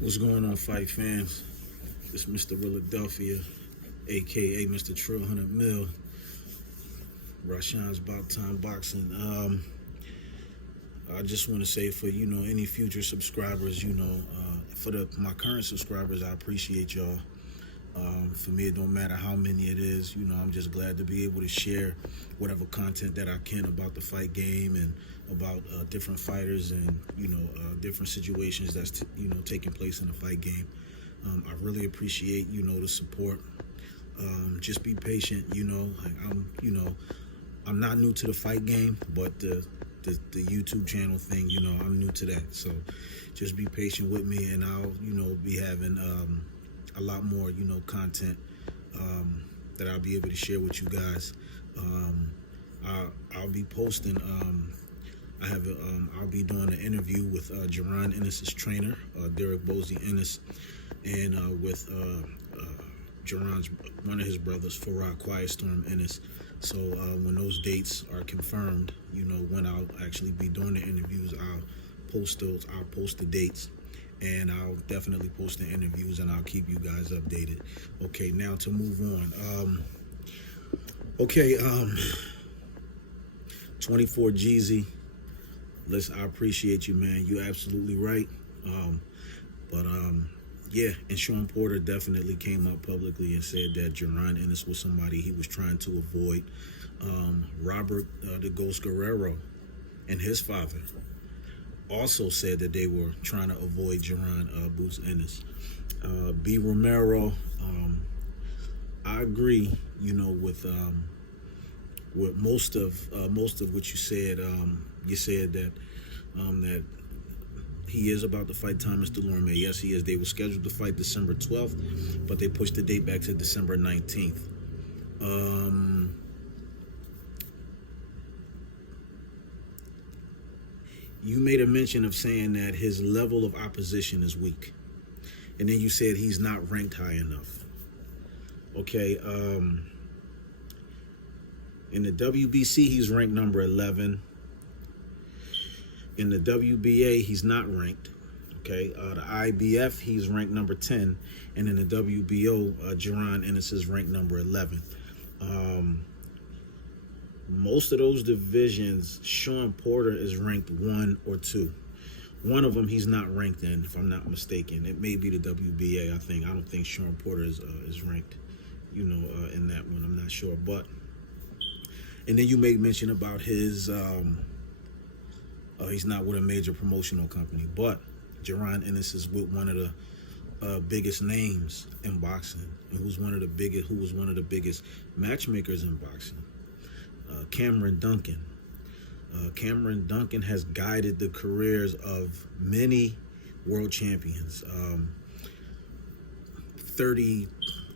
What's going on, fight fans? It's Mr. Philadelphia, aka Mr. Trill 100 Mil. Rashawn's About Time Boxing. I just want to say for any future subscribers, for my current subscribers, I appreciate y'all. For me, it don't matter how many it is. I'm just glad to be able to share whatever content that I can about the fight game and about different fighters and different situations that's taking place in the fight game. I really appreciate the support. Just be patient. I'm not new to the fight game, but the YouTube channel thing, I'm new to that. So just be patient with me, and I'll be having a lot more content that I'll be able to share with you guys. I'll be posting. I'll be doing an interview with JARON Ennis' trainer, Derek Bozy Ennis, and with JARON's one of his brothers, Farah Quiet Storm Ennis. So when those dates are confirmed, when I'll actually be doing the interviews, I'll post those. I'll post the dates, and I'll definitely post the interviews, and I'll keep you guys updated. Okay, now to move on. 24 Jeezy. Listen, I appreciate you, man. You're absolutely right. Yeah, and Sean Porter definitely came up publicly and said that JARON Ennis was somebody he was trying to avoid. Robert the Ghost Guerrero and his father also said that they were trying to avoid JARON Boots Ennis. B. Romero, I agree, with most of what you said. You said that that he is about to fight Thomas Delorme. Yes, he is. They were scheduled to fight December 12th, but they pushed the date back to December 19th. You made a mention of saying that his level of opposition is weak, and then you said he's not ranked high enough. Okay. In the WBC, he's ranked number 11. In the WBA, he's not ranked. Okay, the IBF, he's ranked number 10, and in the WBO, JARON Ennis is ranked number 11. Most of those divisions, Sean Porter is ranked 1 or 2. One of them he's not ranked in, if I'm not mistaken. It may be the WBA. I don't think Sean Porter is ranked, in that one. I'm not sure, but. And then you made mention about his. He's not with a major promotional company, but JARON Ennis is with one of the biggest names in boxing, and who was one of the biggest matchmakers in boxing. Cameron Duncan. Cameron Duncan has guided the careers of many world champions.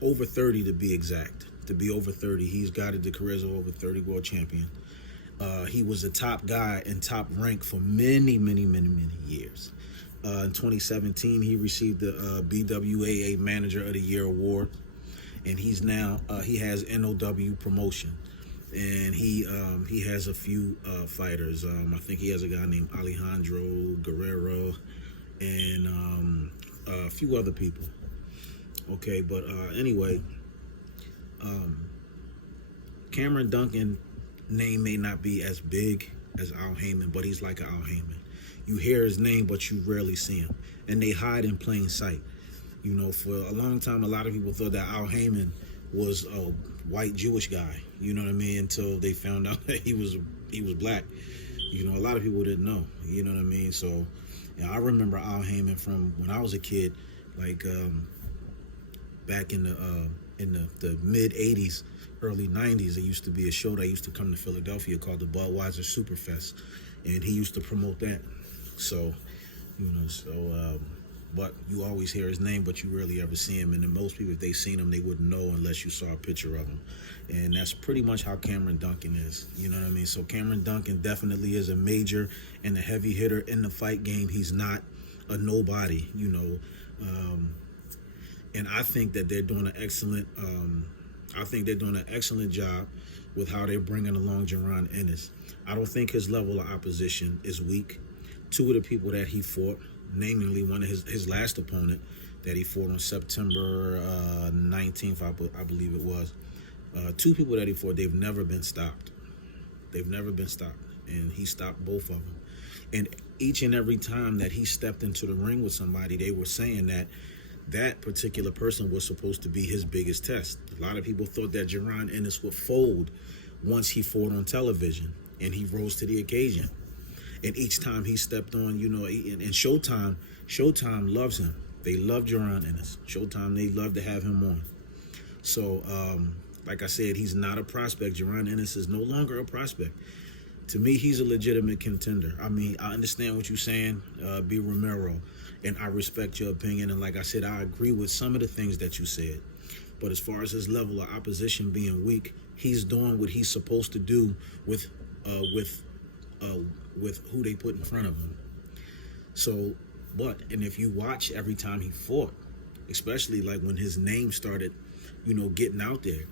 Over 30 to be exact. To be over 30, he's guided the careers of over 30 world champions. He was a top guy and top rank for many years. In 2017, he received the BWAA Manager of the Year award, and he's now he has NOW promotion, and he has a few fighters. I think he has a guy named Alejandro Guerrero and a few other people. Okay, but anyway, Cameron Duncan name may not be as big as Al Heyman, but he's like an Al Heyman. You hear his name, but you rarely see him, and they hide in plain sight. For a long time, a lot of people thought that Al Heyman was a white Jewish guy. You know what I mean? Until they found out that he was black. A lot of people didn't know. You know what I mean? So, I remember Al Heyman from when I was a kid, like back in the mid '80s. Early 90s, there used to be a show that used to come to Philadelphia called the Budweiser Superfest, and he used to promote that. So, but you always hear his name, but you rarely ever see him. And then most people, if they seen him, they wouldn't know unless you saw a picture of him. And that's pretty much how Cameron Duncan is. You know what I mean? So Cameron Duncan definitely is a major and a heavy hitter in the fight game. He's not a nobody, and I think that they're doing an excellent. I think they're doing an excellent job with how they're bringing along JARON Ennis. I don't think his level of opposition is weak. Two of the people that he fought, namely one of his last opponent that he fought on September 19th, I believe it was. Two people that he fought, they've never been stopped. They've never been stopped, and he stopped both of them. And each and every time that he stepped into the ring with somebody, they were saying that that particular person was supposed to be his biggest test. A lot of people thought that Jaron Ennis would fold once he fought on television, and he rose to the occasion. And each time he stepped on, you know, and Showtime loves him. They love Jaron Ennis. Showtime, they love to have him on. So, like I said, he's not a prospect. Jaron Ennis is no longer a prospect. To me, he's a legitimate contender. I mean, I understand what you're saying, B. Romero, and I respect your opinion. And like I said, I agree with some of the things that you said. But as far as his level of opposition being weak, he's doing what he's supposed to do with who they put in front of him. So, and if you watch every time he fought, especially like when his name started, you know, getting out there,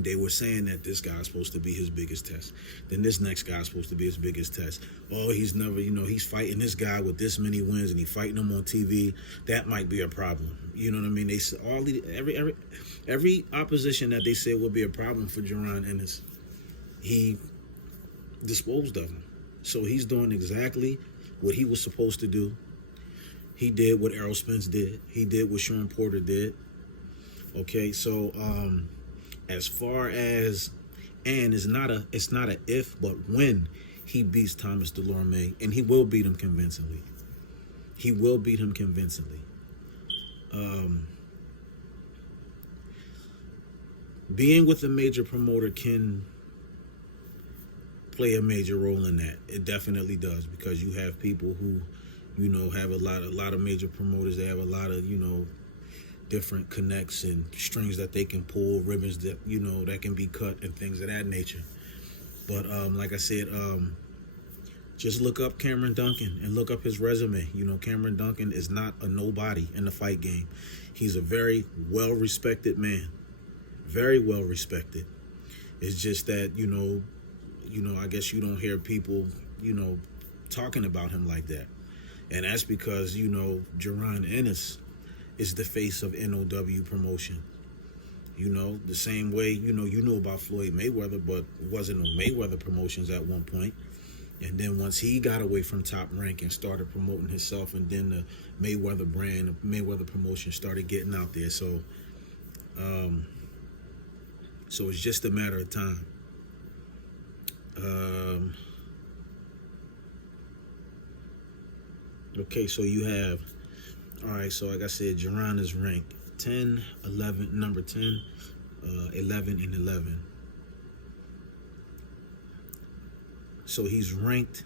they were saying that this guy's supposed to be his biggest test. Then this next guy's supposed to be his biggest test. Oh, he's never, you know, he's fighting this guy with this many wins and he's fighting him on TV. That might be a problem. You know what I mean? They all every opposition that they said would be a problem for Jaron Ennis, he disposed of him. So he's doing exactly what he was supposed to do. He did what Errol Spence did. He did what Sean Porter did. Okay, so as far as, and it's not a if, but when he beats Thomas Delorme, and he will beat him convincingly. He will beat him convincingly. Being with a major promoter can play a major role in that. It definitely does, because you have people who, you know, have a lot of major promoters. They have a lot of, you know, different connects and strings that they can pull, ribbons that, you know, that can be cut and things of that nature. But like I said, just look up Cameron Duncan and look up his resume. You know, Cameron Duncan is not a nobody in the fight game. He's a very well-respected man. Very well-respected. It's just that, you know, I guess you don't hear people, you know, talking about him like that. And that's because, you know, Jaron Ennis is the face of NOW promotion. You know, the same way, you know about Floyd Mayweather, but it wasn't no Mayweather promotions at one point. And then once he got away from Top Rank and started promoting himself, and then the Mayweather brand, the Mayweather promotion started getting out there. So, so it's just a matter of time. Okay, so you have, all right, so like I said, Jaron is ranked 10, 11, number 10, 11, and 11. So he's ranked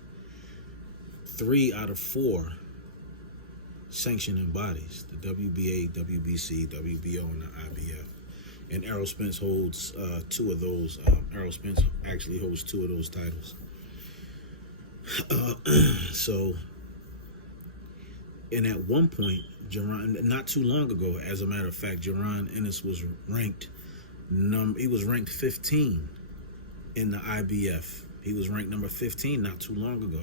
3 out of 4 sanctioning bodies, the WBA, WBC, WBO, and the IBF. And Errol Spence holds 2 of those. Errol Spence actually holds 2 of those titles. So, and at one point, Jaron, not too long ago, as a matter of fact, Jaron Ennis was ranked, he was ranked 15 in the IBF. He was ranked number 15 not too long ago.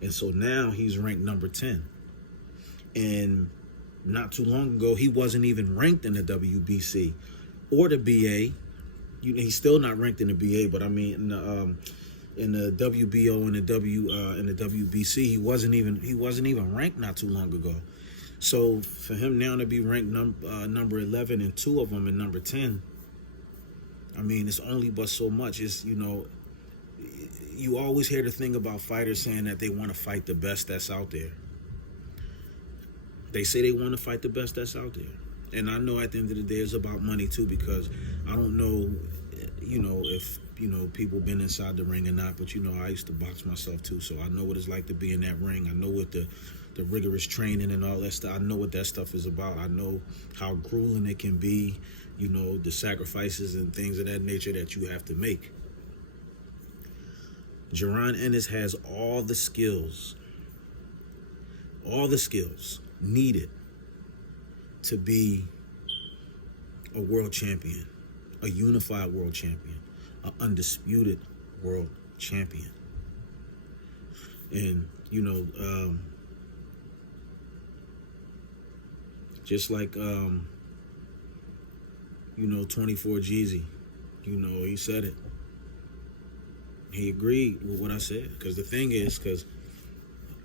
And so now he's ranked number 10. And not too long ago, he wasn't even ranked in the WBC or the BA. He's still not ranked in the BA, but I mean in the WBO and the WBC, he wasn't even ranked not too long ago. So for him now to be ranked number 11 and 2 of them in number 10, I mean, it's only but so much. It's, you know, you always hear the thing about fighters saying that they want to fight the best that's out there. They say they want to fight the best that's out there. And I know at the end of the day it's about money too, because I don't know, you know, if, you know, people been inside the ring or not, but, you know, I used to box myself too, so I know what it's like to be in that ring. I know what the rigorous training and all that stuff, I know what that stuff is about. I know how grueling it can be, you know, the sacrifices and things of that nature that you have to make. Jaron Ennis has all the skills needed to be a world champion, a unified world champion, an undisputed world champion. And, you know, Just like, 24 Jeezy, he said it. He agreed with what I said. Because the thing is,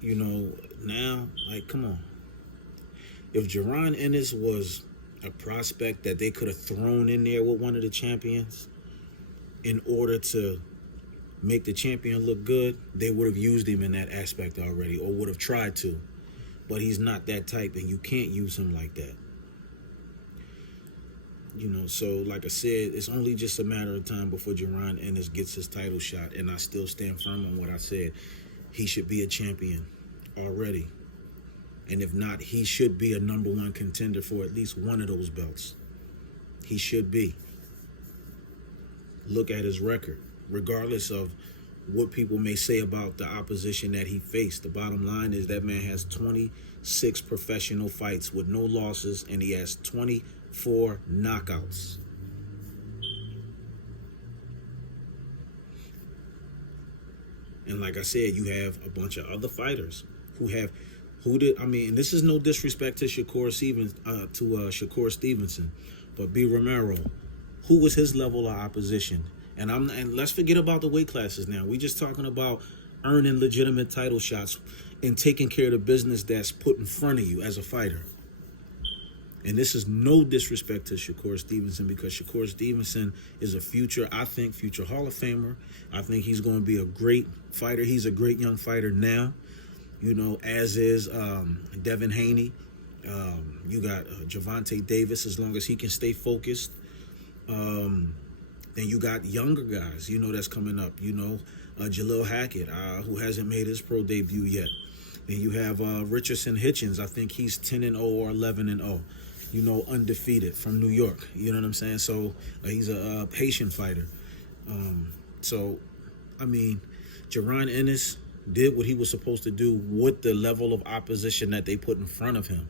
now, like, come on. If JARON Ennis was a prospect that they could have thrown in there with one of the champions in order to make the champion look good, they would have used him in that aspect already, or would have tried to. But he's not that type, and you can't use him like that. So like I said, it's only just a matter of time before JARON Ennis gets his title shot, and I still stand firm on what I said. He should be a champion already. And if not, he should be a #1 contender for at least one of those belts. He should be. Look at his record. Regardless of what people may say about the opposition that he faced, the bottom line is that man has 26 professional fights with no losses, and he has 24 knockouts. And like I said, you have a bunch of other fighters and this is no disrespect to Shakur Stevenson, but B. Romero, who was his level of opposition? And let's forget about the weight classes now. We just talking about earning legitimate title shots and taking care of the business that's put in front of you as a fighter. And this is no disrespect to Shakur Stevenson, because Shakur Stevenson is a future Hall of Famer. I think he's going to be a great fighter. He's a great young fighter now, as is Devin Haney. You got Gervonta Davis, as long as he can stay focused. Then you got younger guys, that's coming up. Jalil Hackett, who hasn't made his pro debut yet. Then you have Richardson Hitchens. I think he's 10-0 or 11-0. Undefeated from New York. You know what I'm saying? So he's a Haitian fighter. JARON Ennis did what he was supposed to do with the level of opposition that they put in front of him.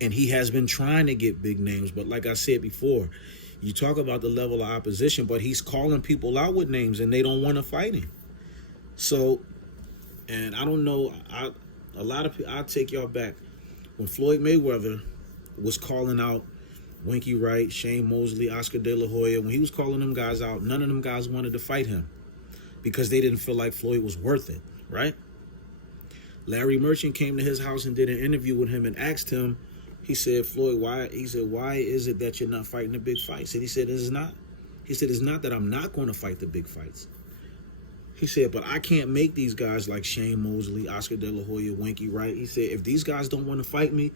And he has been trying to get big names. But like I said before, you talk about the level of opposition, but he's calling people out with names and they don't want to fight him. So, and I don't know, a lot of people, I'll take y'all back. When Floyd Mayweather was calling out Winky Wright, Shane Mosley, Oscar De La Hoya, when he was calling them guys out, none of them guys wanted to fight him because they didn't feel like Floyd was worth it, right? Larry Merchant came to his house and did an interview with him and asked him, he said, Floyd, why? He said, why is it that you're not fighting the big fights? And he said, it's not. He said, it's not that I'm not going to fight the big fights. He said, but I can't make these guys like Shane Mosley, Oscar De La Hoya, Winky Wright. He said, if these guys don't want to fight me,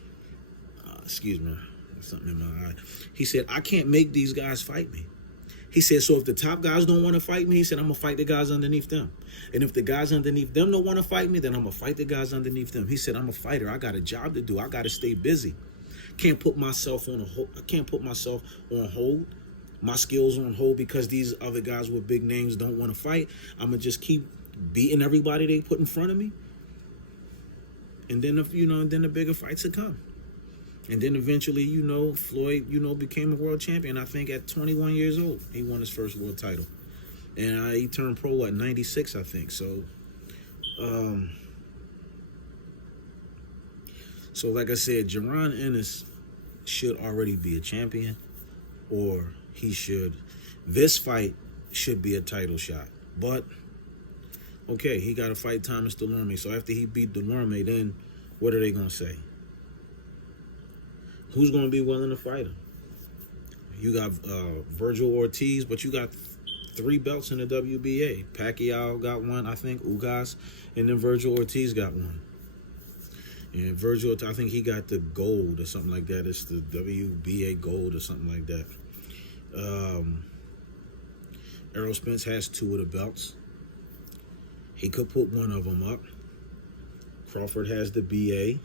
excuse me, something in my eye. He said, I can't make these guys fight me. He said, so if the top guys don't want to fight me, he said, I'm going to fight the guys underneath them. And if the guys underneath them don't want to fight me, then I'm going to fight the guys underneath them. He said, I'm a fighter. I got a job to do. I got to stay busy. Can't put myself on hold, my skills on hold because these other guys with big names don't want to fight. I'm going to just keep beating everybody they put in front of me. And then, then the bigger fights will come. And then eventually, Floyd, became a world champion. I think at 21 years old, he won his first world title. And he turned pro at 96, I think. So like I said, JARON Ennis should already be a champion, or this fight should be a title shot. But, okay, he got to fight Thomas Delorme. So after he beat Delorme, then what are they going to say? Who's going to be willing to fight him? You got Virgil Ortiz, but you got 3 belts in the WBA. Pacquiao got one, I think, Ugas, and then Virgil Ortiz got one. And Virgil, I think he got the gold or something like that. It's the WBA gold or something like that. Errol Spence has 2 of the belts. He could put one of them up. Crawford has the BA.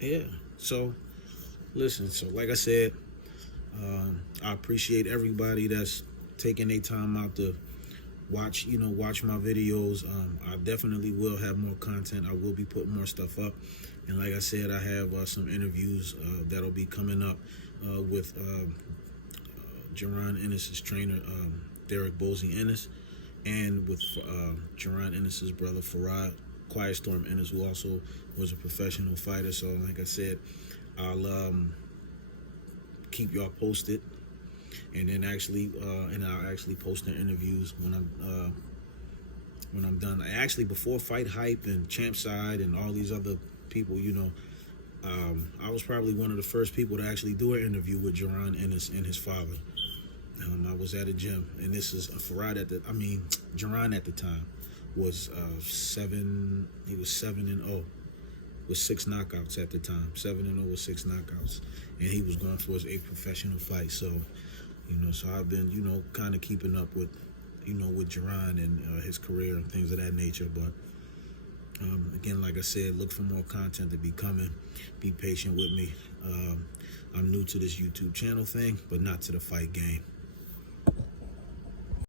Yeah, so listen, like I said, I appreciate everybody that's taking their time out to watch my videos. I definitely will have more content. I will be putting more stuff up. And like I said, I have some interviews that'll be coming up with JARON Ennis' trainer, Derek Bosey Ennis, and with JARON Ennis' brother, Farad Quiet Storm Ennis, who also was a professional fighter. So like I said, I'll keep y'all posted, and then I'll actually post their interviews when I'm done. Actually, before Fight Hype and Champside and all these other people, you know, I was probably one of the first people to actually do an interview with JARON Ennis and his father. I was at a gym, and this is JARON at the time was 7. He was 7-0 with 6 knockouts at the time. 7-0 with 6 knockouts, and he was going for his 8th professional fight. So, you know, so I've been, you know, kind of keeping up with, you know, with JARON and his career and things of that nature. But again, like I said, look for more content to be coming. Be patient with me. I'm new to this YouTube channel thing, but not to the fight game.